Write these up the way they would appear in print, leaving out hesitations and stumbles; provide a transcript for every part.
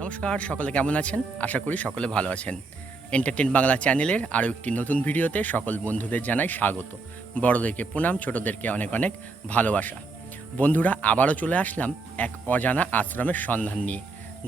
নমস্কার, সকলে কেমন আছেন? আশা করি সকলে ভালো আছেন। এন্টারটেন বাংলা চ্যানেলের আরও একটি নতুন ভিডিওতে সকল বন্ধুদের জানাই স্বাগত। বড়দেরকে প্রণাম, ছোটদেরকে অনেক অনেক ভালোবাসা। বন্ধুরা, আবারও চলে আসলাম এক অজানা আশ্রমের সন্ধান নিয়ে।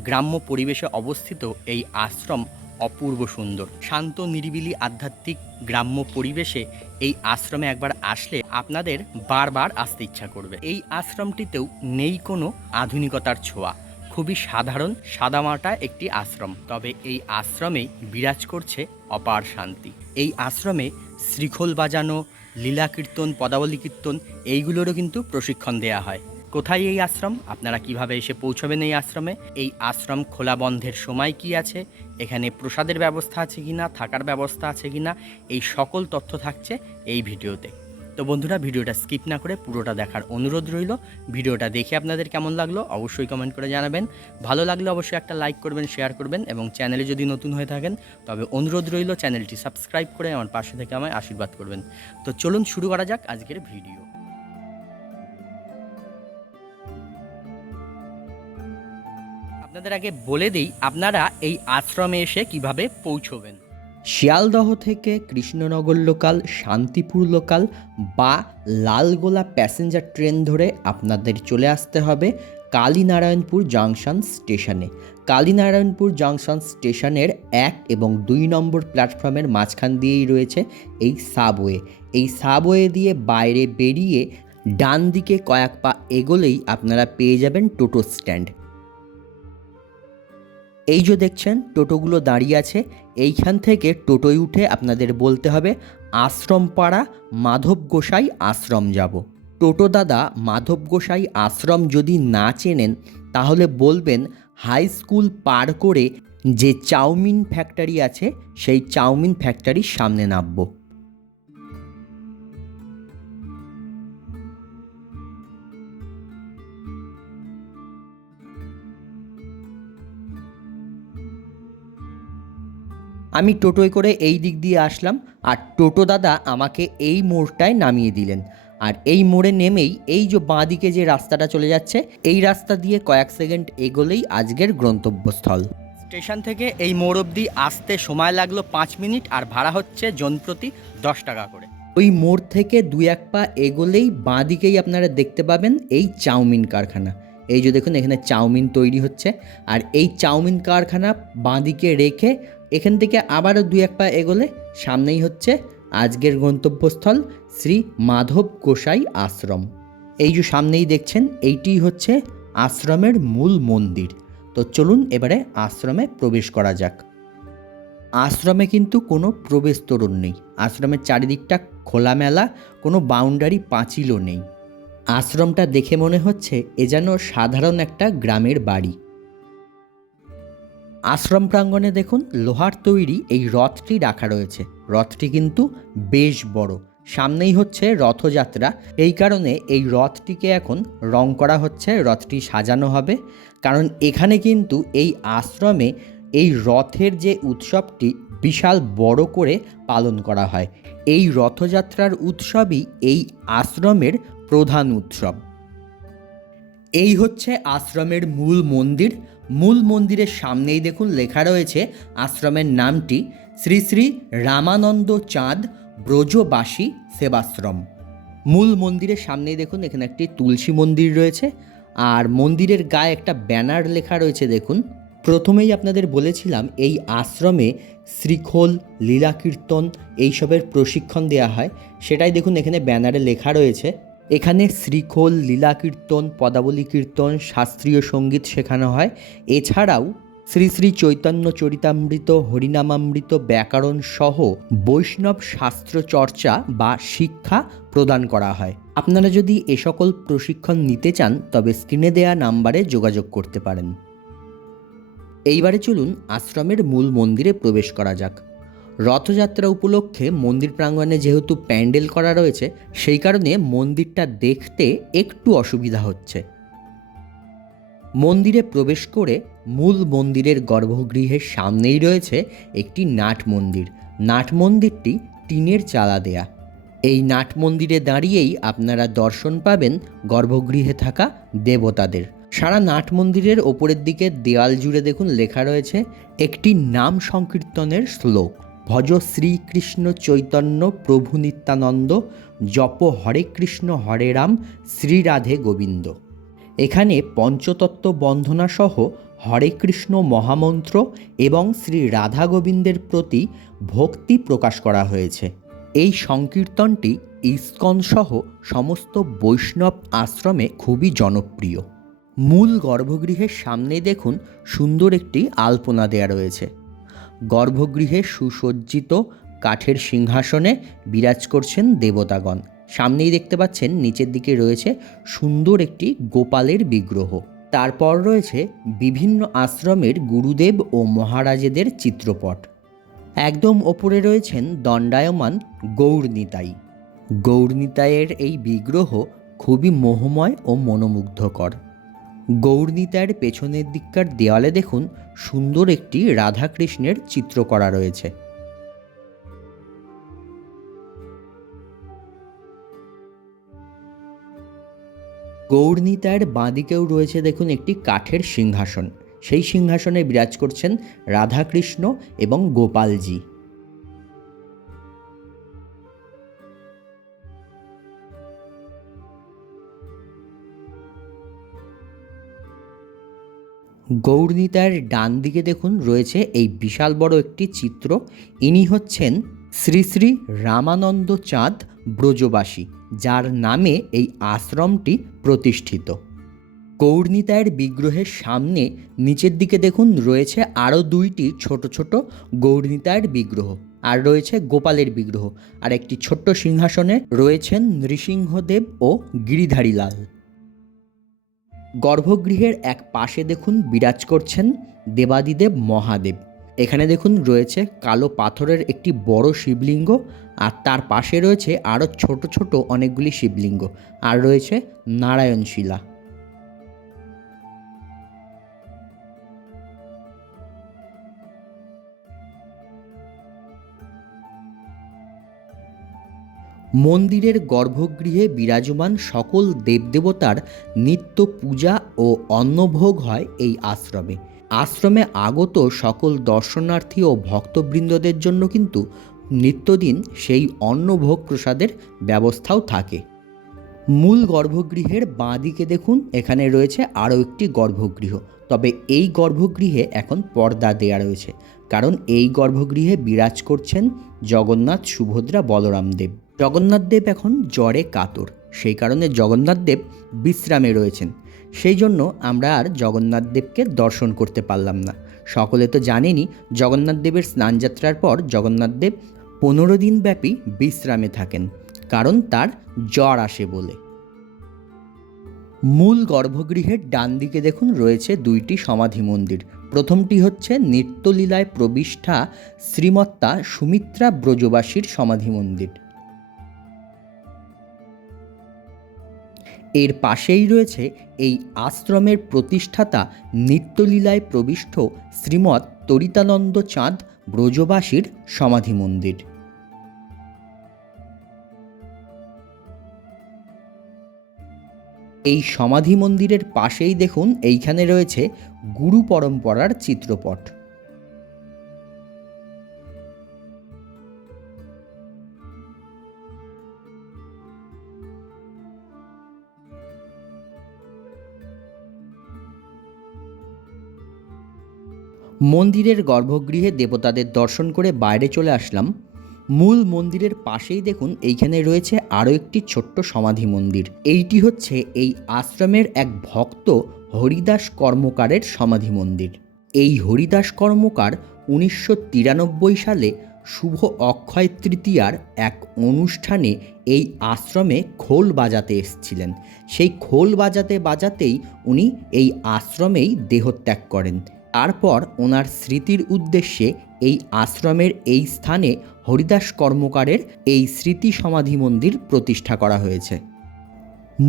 গ্রাম্য পরিবেশে অবস্থিত এই আশ্রম অপূর্ব সুন্দর, শান্ত, নিরিবিলি, আধ্যাত্মিক গ্রাম্য পরিবেশে এই আশ্রমে একবার আসলে আপনাদের বারবার আসতে ইচ্ছা করবে। এই আশ্রমটিতেও নেই কোনো আধুনিকতার ছোঁয়া, খুবই সাধারণ সাদামাটা একটি আশ্রম। তবে এই আশ্রমে বিরাজ করছে অপার শান্তি। এই আশ্রমে শ্রীখোল বাজানো, লীলা কীর্তন, পদাবলী কীর্তন এইগুলোরও কিন্তু প্রশিক্ষণ দেয়া হয়। কোথায় এই আশ্রম, আপনারা কিভাবে এসে পৌঁছবেন এই আশ্রমে, এই আশ্রম খোলা বন্ধের সময় কি আছে, এখানে প্রসাদের ব্যবস্থা আছে কিনা, থাকার ব্যবস্থা আছে কিনা, এই সকল তথ্য থাকছে এই ভিডিওতে। তো বন্ধুরা, ভিডিওটা স্কিপ না করে পুরোটা দেখার অনুরোধ রইল। ভিডিওটা দেখে আপনাদের কেমন লাগলো অবশ্যই কমেন্ট করে জানাবেন। ভালো লাগলে অবশ্যই একটা লাইক করবেন, শেয়ার করবেন, এবং চ্যানেলে যদি নতুন হয়ে থাকেন তবে অনুরোধ রইল চ্যানেলটি সাবস্ক্রাইব করে আমার পাশে থেকে আমায় আশীর্বাদ করবেন। তো চলুন শুরু করা যাক আজকের ভিডিও। আপনাদের আগে বলে দিই আপনারা এই আশ্রমে এসে কিভাবে পৌঁছবেন। শিয়ালদহ থেকে কৃষ্ণনগর লোকাল, শান্তিপুর লোকাল বা লালগোলা প্যাসেঞ্জার ট্রেন ধরে আপনাদের চলে আসতে হবে কালীনারায়ণপুর জংশন স্টেশনে। কালীনারায়ণপুর জংশন স্টেশনের 1 এবং 2 নম্বর প্ল্যাটফর্মের মাঝখান দিয়েই রয়েছে এই সাবওয়ে। এই সাবওয়ে দিয়ে বাইরে বেরিয়ে ডান দিকে কয়েক পা এগোলেই আপনারা পেয়ে যাবেন টোটো স্ট্যান্ড। এই যে দেখছেন টোটোগুলো দাঁড়িয়ে আছে, এইখান থেকে টোটোয় উঠে আপনাদের বলতে হবে আশ্রমপাড়া মাধব গোসাই আশ্রম যাব। টোটো দাদা মাধব গোসাই আশ্রম যদি না চেনেন তাহলে বলবেন হাই স্কুল পার করে যে চাউমিন ফ্যাক্টরি আছে সেই চাউমিন ফ্যাক্টরির সামনে নামবো। আমি টোটোয় করে এই দিক দিয়ে আসলাম, আর টোটো দাদা আমাকে এই মোড়টায় নামিয়ে দিলেন। আর এই মোড়ে নেমেই এই যে বাঁ দিকে যে রাস্তাটা চলে যাচ্ছে, এই রাস্তা দিয়ে কয়েক সেকেন্ড এগোলেই আজকের গন্তব্যস্থল। স্টেশন থেকে এই মোড় অবধি আসতে সময় লাগলো 5 মিনিট, আর ভাড়া হচ্ছে জনপ্রতি 10 টাকা করে। ওই মোড় থেকে 2-1 পা এগোলেই বাঁ দিকেই আপনারা দেখতে পাবেন এই চাউমিন কারখানা। এই যে দেখুন এখানে চাউমিন তৈরি হচ্ছে, আর এই চাউমিন কারখানা বাঁ দিকে রেখে এখান থেকে আবারও 2-1 পা এগোলে সামনেই হচ্ছে আজকের গন্তব্যস্থল শ্রী মাধব গোসাই আশ্রম। এই যে সামনেই দেখছেন এইটিই হচ্ছে আশ্রমের মূল মন্দির। তো চলুন এবারে আশ্রমে প্রবেশ করা যাক। আশ্রমে কিন্তু কোনো প্রবেশ তোরণ নেই, আশ্রমের চারিদিকটা খোলামেলা, কোনো বাউন্ডারি পাঁচিলও নেই। আশ্রমটা দেখে মনে হচ্ছে এ যেন সাধারণ একটা গ্রামের বাড়ি। আশ্রম প্রাঙ্গণে দেখুন লোহার তৈরি এই রথটি রাখা রয়েছে। রথটি কিন্তু বেশ বড়, সামনেই হচ্ছে রথযাত্রা, এই কারণে এই রথটিকে এখন রং করা হচ্ছে, রথটি সাজানো হবে। কারণ এখানে কিন্তু এই আশ্রমে এই রথের যে উৎসবটি বিশাল বড় করে পালন করা হয়। এই রথযাত্রার উৎসবই এই আশ্রমের প্রধান উৎসব। এই হচ্ছে আশ্রমের মূল মন্দির। মূল মন্দিরের সামনেই দেখুন লেখা রয়েছে আশ্রমের নামটি শ্রী শ্রী রামানন্দ চাঁদ ব্রজবাসী সেবাশ্রম। মূল মন্দিরের সামনেই দেখুন এখানে একটি তুলসী মন্দির রয়েছে, আর মন্দিরের গায়ে একটা ব্যানার লেখা রয়েছে দেখুন। প্রথমেই আপনাদের বলেছিলাম এই আশ্রমে শ্রীখোল, লীলা কীর্তন এইসবের প্রশিক্ষণ দেওয়া হয়, সেটাই দেখুন এখানে ব্যানারে লেখা রয়েছে। এখানে শ্রীখোল, লীলা কীর্তন, পদাবলী কীর্তন, শাস্ত্রীয় সঙ্গীত শেখানো হয়। এছাড়াও শ্রী শ্রী চৈতন্য চরিতামৃত, হরিনামামৃত, ব্যাকরণ সহ বৈষ্ণব শাস্ত্র চর্চা বা শিক্ষা প্রদান করা হয়। আপনারা যদি এ সকল প্রশিক্ষণ নিতে চান তবে স্ক্রিনে দেওয়া নাম্বারে যোগাযোগ করতে পারেন। এইবারে চলুন আশ্রমের মূল মন্দিরে প্রবেশ করা যাক। রথযাত্রা উপলক্ষে মন্দির প্রাঙ্গণে যেহেতু প্যান্ডেল করা রয়েছে, সেই কারণে মন্দিরটা দেখতে একটু অসুবিধা হচ্ছে। মন্দিরে প্রবেশ করে মূল মন্দিরের গর্ভগৃহের সামনেই রয়েছে একটি নাট মন্দির। নাট মন্দিরটি টিনের চালা দেয়া। এই নাট মন্দিরে দাঁড়িয়েই আপনারা দর্শন পাবেন গর্ভগৃহে থাকা দেবতাদের। সারা নাট মন্দিরের ওপরের দিকে দেওয়াল জুড়ে দেখুন লেখা রয়েছে একটি নাম সংকীর্তনের শ্লোক, ভজ শ্রীকৃষ্ণ চৈতন্য প্রভু নিত্যানন্দ, জপ হরে কৃষ্ণ হরে রাম শ্রী রাধে গোবিন্দ। এখানে পঞ্চতত্ত্ব বন্দনা সহ হরে কৃষ্ণ মহামন্ত্র এবং শ্রী রাধা গোবিন্দের প্রতি ভক্তি প্রকাশ করা হয়েছে। এই সংকীর্তনটি ইস্কন সহ সমস্ত বৈষ্ণব আশ্রমে খুবই জনপ্রিয়। মূল গর্ভগৃহের সামনে দেখুন সুন্দর একটি আলপনা দেয়া রয়েছে। গর্ভগৃহে সুসজ্জিত কাঠের সিংহাসনে বিরাজ করছেন দেবতাগণ। সামনেই দেখতে পাচ্ছেন নিচের দিকে রয়েছে সুন্দর একটি গোপালের বিগ্রহ। তারপর রয়েছে বিভিন্ন আশ্রমের গুরুদেব ও মহারাজেদের চিত্রপট। একদম ওপরে রয়েছেন দণ্ডায়মান গৌরনিতাই। গৌরনিতাইয়ের এই বিগ্রহ খুবই মোহময় ও মনোমুগ্ধকর। গৌরনিতাইয়ের পেছনের দিককার দেওয়ালে দেখুন সুন্দর একটি রাধাকৃষ্ণের চিত্র করা রয়েছে। গৌরনিতাইয়ের বাঁদিকেও রয়েছে দেখুন একটি কাঠের সিংহাসন। সেই সিংহাসনে বিরাজ করছেন রাধাকৃষ্ণ এবং গোপালজি। গৌরনিতাইয়ের ডান দিকে দেখুন রয়েছে এই বিশাল বড় একটি চিত্র। ইনি হচ্ছেন শ্রী শ্রী রামানন্দ চাঁদ ব্রজবাসী, যার নামে এই আশ্রমটি প্রতিষ্ঠিত। গৌরনিতাইয়ের বিগ্রহের সামনে নিচের দিকে দেখুন রয়েছে আরও দুইটি ছোট ছোট গৌরনিতাইয়ের বিগ্রহ, আর রয়েছে গোপালের বিগ্রহ, আর একটি ছোট্ট সিংহাসনে রয়েছেন নৃসিংহদেব ও গিরিধারীলাল। গর্ভগৃহের এক পাশে দেখুন বিরাজ করছেন দেবাদিদেব মহাদেব। এখানে দেখুন রয়েছে কালো পাথরের একটি বড় শিবলিঙ্গ, আর তার পাশে রয়েছে আরও ছোট ছোট অনেকগুলি শিবলিঙ্গ, আর রয়েছে নারায়ণশিলা। মন্দিরের গর্ভগৃহে বিরাজমান সকল দেবদেবতার নিত্য পূজা ও অন্নভোগ হয় এই আশ্রমে। আশ্রমে আগত সকল দর্শনার্থী ও ভক্তবৃন্দদের জন্য কিন্তু নিত্যদিন সেই অন্নভোগ প্রসাদের ব্যবস্থাও থাকে। মূল গর্ভগৃহের বাঁ দিকে দেখুন এখানে রয়েছে আরও একটি গর্ভগৃহ, তবে এই গর্ভগৃহে এখন পর্দা দেয়া রয়েছে, কারণ এই গর্ভগৃহে বিরাজ করছেন জগন্নাথ, সুভদ্রা, বলরাম দেব। জগন্নাথ দেব এখন জ্বরে কাতর, সেই কারণে জগন্নাথ দেব বিশ্রামে রয়েছেন। সেই জন্য আমরা আর জগন্নাথ দেবকে দর্শন করতে পারলাম না। সকলে তো জানেনই জগন্নাথ দেবের স্নানযাত্রার পর জগন্নাথ দেব 15 দিন ব্যাপী বিশ্রামে থাকেন, কারণ তার জ্বর আসে বলে। মূল গর্ভগৃহের ডান দিকে দেখুন রয়েছে দুইটি সমাধি মন্দির। প্রথমটি হচ্ছে নিত্যলীলায় প্রবিষ্ঠা শ্রীমত্তা সুমিত্রা ব্রজবাসীর সমাধি মন্দির। এর পাশেই রয়েছে এই আশ্রমের প্রতিষ্ঠাতা নিত্যলীলায় প্রবিষ্ট শ্রীমৎ তরিতানন্দ চাঁদ ব্রজবাসীর সমাধি মন্দির। এই সমাধি মন্দিরের পাশেই দেখুন এইখানে রয়েছে গুরু পরম্পরার চিত্রপট। মন্দিরের গর্ভগৃহে দেবতাদের দর্শন করে বাইরে চলে আসলাম। মূল মন্দিরের পাশেই দেখুন এইখানে রয়েছে আরও একটি ছোট্ট সমাধি মন্দির। এইটি হচ্ছে এই আশ্রমের এক ভক্ত হরিদাস কর্মকারের সমাধি মন্দির। এই হরিদাস কর্মকার 1993 সালে শুভ অক্ষয় তৃতীয়ার এক অনুষ্ঠানে এই আশ্রমে খোল বাজাতে এসেছিলেন। সেই খোল বাজাতে বাজাতেই উনি এই আশ্রমেই দেহত্যাগ করেন। তারপর ওনার স্মৃতির উদ্দেশ্যে এই আশ্রমের এই স্থানে হরিদাস কর্মকারের এই স্মৃতি সমাধি মন্দির প্রতিষ্ঠা করা হয়েছে।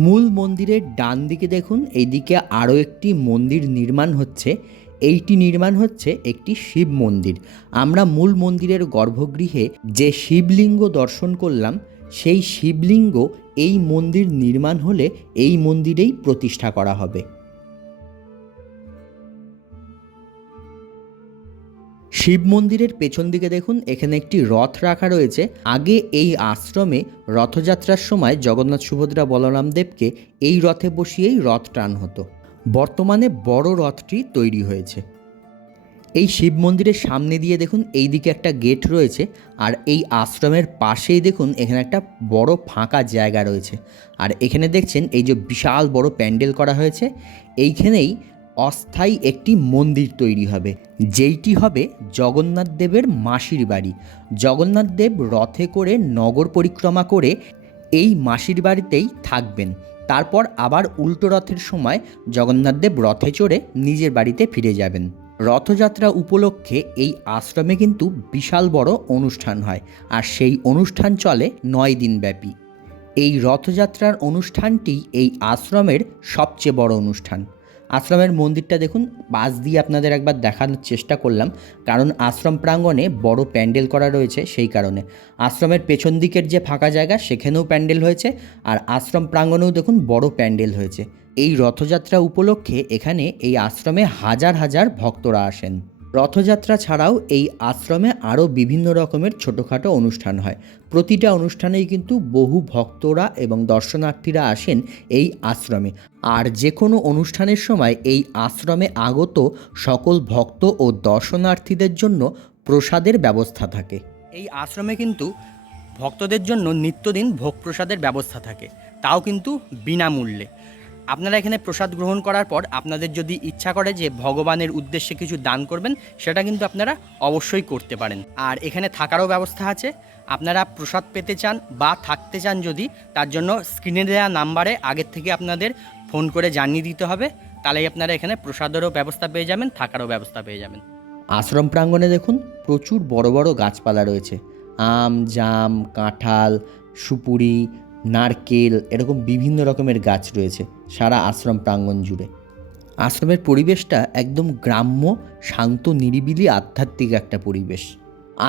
মূল মন্দিরের ডান দিকে দেখুন এইদিকে আরও একটি মন্দির নির্মাণ হচ্ছে। এইটি নির্মাণ হচ্ছে একটি শিব মন্দির। আমরা মূল মন্দিরের গর্ভগৃহে যে শিবলিঙ্গ দর্শন করলাম, সেই শিবলিঙ্গ এই মন্দির নির্মাণ হলে এই মন্দিরেই প্রতিষ্ঠা করা হবে। শিব মন্দিরের পেছন দিকে দেখুন এখানে একটি রথ রাখা রয়েছে। আগে এই আশ্রমে রথযাত্রার সময় জগন্নাথ সুভদ্রা বলরাম দেবকে এই রথে বসিয়েই রথ টান হতো। বর্তমানে বড় রথটি তৈরি হয়েছে। এই শিব মন্দিরের সামনে দিয়ে দেখুন এই দিকে একটা গেট রয়েছে, আর এই আশ্রমের পাশেই দেখুন এখানে একটা বড় ফাঁকা জায়গা রয়েছে। আর এখানে দেখছেন এই যে বিশাল বড় প্যান্ডেল করা হয়েছে, এইখানেই অস্থায়ী একটি মন্দির তৈরি হবে, যেইটি হবে জগন্নাথ দেবের মাসির বাড়ি। জগন্নাথ দেব রথে করে নগর পরিক্রমা করে এই মাসির বাড়িতেই থাকবেন। তারপর আবার উল্টো রথের সময় জগন্নাথ দেব রথে চড়ে নিজের বাড়িতে ফিরে যাবেন। রথযাত্রা উপলক্ষে এই আশ্রমে কিন্তু বিশাল বড় অনুষ্ঠান হয়, আর সেই অনুষ্ঠান চলে 9 দিন ব্যাপী। এই রথযাত্রার অনুষ্ঠানটি এই আশ্রমের সবচেয়ে বড় অনুষ্ঠান। আশ্রমের মন্দিরটা দেখুন, পাশ দিয়ে আপনাদের একবার দেখানোর চেষ্টা করলাম, কারণ আশ্রম প্রাঙ্গণে বড় প্যান্ডেল করা রয়েছে সেই কারণে। আশ্রমের পেছন দিকের যে ফাঁকা জায়গা সেখানেও প্যান্ডেল হয়েছে, আর আশ্রম প্রাঙ্গণেও দেখুন বড় প্যান্ডেল হয়েছে। এই রথযাত্রা উপলক্ষে এখানে এই আশ্রমে হাজার হাজার ভক্তরা আসেন। রথযাত্রা ছাড়াও এই আশ্রমে আরও বিভিন্ন রকমের ছোটোখাটো অনুষ্ঠান হয়। প্রতিটা অনুষ্ঠানেই কিন্তু বহু ভক্তরা এবং দর্শনার্থীরা আসেন এই আশ্রমে। আর যে কোনো অনুষ্ঠানের সময় এই আশ্রমে আগত সকল ভক্ত ও দর্শনার্থীদের জন্য প্রসাদের ব্যবস্থা থাকে। এই আশ্রমে কিন্তু ভক্তদের জন্য নিত্যদিন ভোগ প্রসাদের ব্যবস্থা থাকে, তাও কিন্তু বিনামূল্যে। আপনারা এখানে প্রসাদ গ্রহণ করার পর আপনাদের যদি ইচ্ছা করে যে ভগবানের উদ্দেশ্যে কিছু দান করবেন, সেটা কিন্তু আপনারা অবশ্যই করতে পারেন। আর এখানে থাকারও ব্যবস্থা আছে। আপনারা প্রসাদ পেতে চান বা থাকতে চান যদি, তার জন্য স্ক্রিনে দেওয়া নাম্বারে আগের থেকে আপনাদের ফোন করে জানিয়ে দিতে হবে, তাহলেই আপনারা এখানে প্রসাদেরও ব্যবস্থা পেয়ে যাবেন, থাকারও ব্যবস্থা পেয়ে যাবেন। আশ্রম প্রাঙ্গণে দেখুন প্রচুর বড় বড় গাছপালা রয়েছে। আম, জাম, কাঁঠাল, সুপুরি, নারকেল, এরকম বিভিন্ন রকমের গাছ রয়েছে সারা আশ্রম প্রাঙ্গণ জুড়ে। আশ্রমের পরিবেশটা একদম গ্রাম্য, শান্ত, নিরিবিলি, আধ্যাত্মিক একটা পরিবেশ।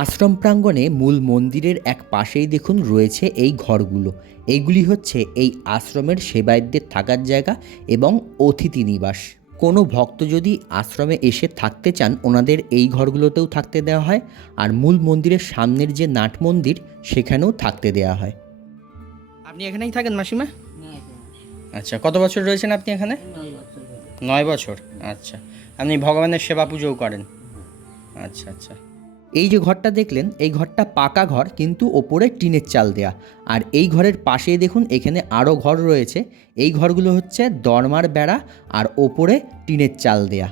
আশ্রম প্রাঙ্গণে মূল মন্দিরের এক পাশেই দেখুন রয়েছে এই ঘরগুলো। এইগুলি হচ্ছে এই আশ্রমের সেবায়েতদের থাকার জায়গা এবং অতিথি নিবাস। কোনো ভক্ত যদি আশ্রমে এসে থাকতে চান, ওনাদের এই ঘরগুলোতেও থাকতে দেওয়া হয়, আর মূল মন্দিরের সামনের যে নাট মন্দির সেখানেও থাকতে দেওয়া হয়। আপনি এখানেই থাকেন মাসিমা? আচ্ছা, কত বছর রয়েছেন আপনি এখানে? 9 বছর। আচ্ছা, আপনি ভগবানের সেবা পুজোও করেন? আচ্ছা আচ্ছা। এই যে ঘরটা দেখলেন, এই ঘরটা পাকা ঘর, কিন্তু ওপরে টিনের চাল দেয়া। আর এই ঘরের পাশেই দেখুন এখানে আরও ঘর রয়েছে। এই ঘরগুলো হচ্ছে দরমার বেড়া আর ওপরে টিনের চাল দেয়া।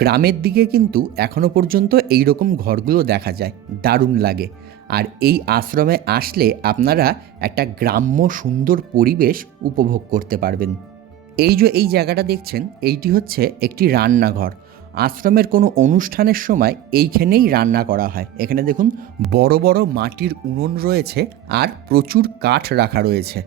গ্রামের দিকে কিন্তু এখনও পর্যন্ত এই রকম ঘরগুলো দেখা যায়, দারুণ লাগে। আর এই আশ্রমে আসলে আপনারা একটা গ্রাম্য সুন্দর পরিবেশ উপভোগ করতে পারবেন। এই যে এই জায়গাটা দেখছেন, এইটি হচ্ছে একটি রান্নাঘর। আশ্রমের কোনো অনুষ্ঠানের সময় এইখানেই রান্না করা হয়। এখানে দেখুন বড় বড় মাটির উনুন রয়েছে আর প্রচুর কাঠ রাখা রয়েছে।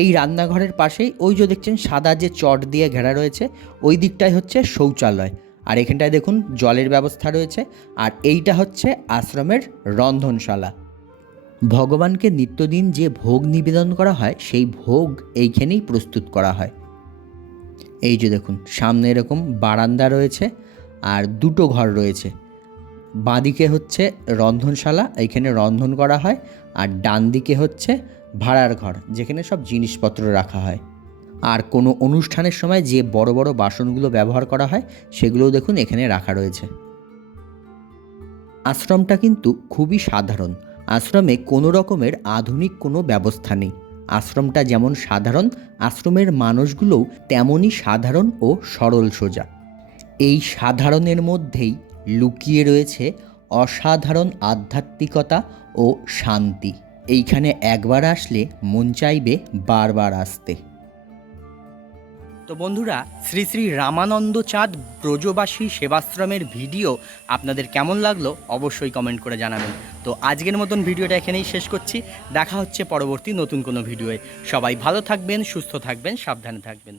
এই রান্নাঘরের পাশেই ওই যে দেখছেন সাদা যে চট দিয়ে ঘেরা রয়েছে, ওই দিকটায় হচ্ছে শৌচালয়। আর এখানটায় দেখুন জলের ব্যবস্থা রয়েছে। আর এইটা হচ্ছে আশ্রমের রন্ধনশালা। ভগবানকে নিত্যদিন যে ভোগ নিবেদন করা হয়, সেই ভোগ এইখানেই প্রস্তুত করা হয়। এই যে দেখুন সামনে এরকম বারান্দা রয়েছে আর দুটো ঘর রয়েছে। বাঁদিকে হচ্ছে রন্ধনশালা, এইখানে রন্ধন করা হয়, আর ডান দিকে হচ্ছে ভাড়ার ঘর, যেখানে সব জিনিসপত্র রাখা হয়। আর কোনো অনুষ্ঠানের সময় যে বড় বড় বাসনগুলো ব্যবহার করা হয়, সেগুলোও দেখুন এখানে রাখা রয়েছে। আশ্রমটা কিন্তু খুবই সাধারণ। আশ্রমে কোনো রকমের আধুনিক কোনো ব্যবস্থা নেই। আশ্রমটা যেমন সাধারণ, আশ্রমের মানুষগুলোও তেমনই সাধারণ ও সরল সোজা। এই সাধারণের মধ্যেই লুকিয়ে রয়েছে অসাধারণ আধ্যাত্মিকতা ও শান্তি। এইখানে একবার আসলে মন চাইবে বারবার আসতে। তো বন্ধুরা, শ্রী শ্রী রামানন্দ চাঁদ ব্রজবাসী সেবাশ্রমের ভিডিও আপনাদের কেমন লাগলো অবশ্যই কমেন্ট করে জানাবেন। তো আজকের মতন ভিডিওটা এখানেই শেষ করছি। দেখা হচ্ছে পরবর্তী নতুন কোনো ভিডিওয়ে। সবাই ভালো থাকবেন, সুস্থ থাকবেন, সাবধানে থাকবেন।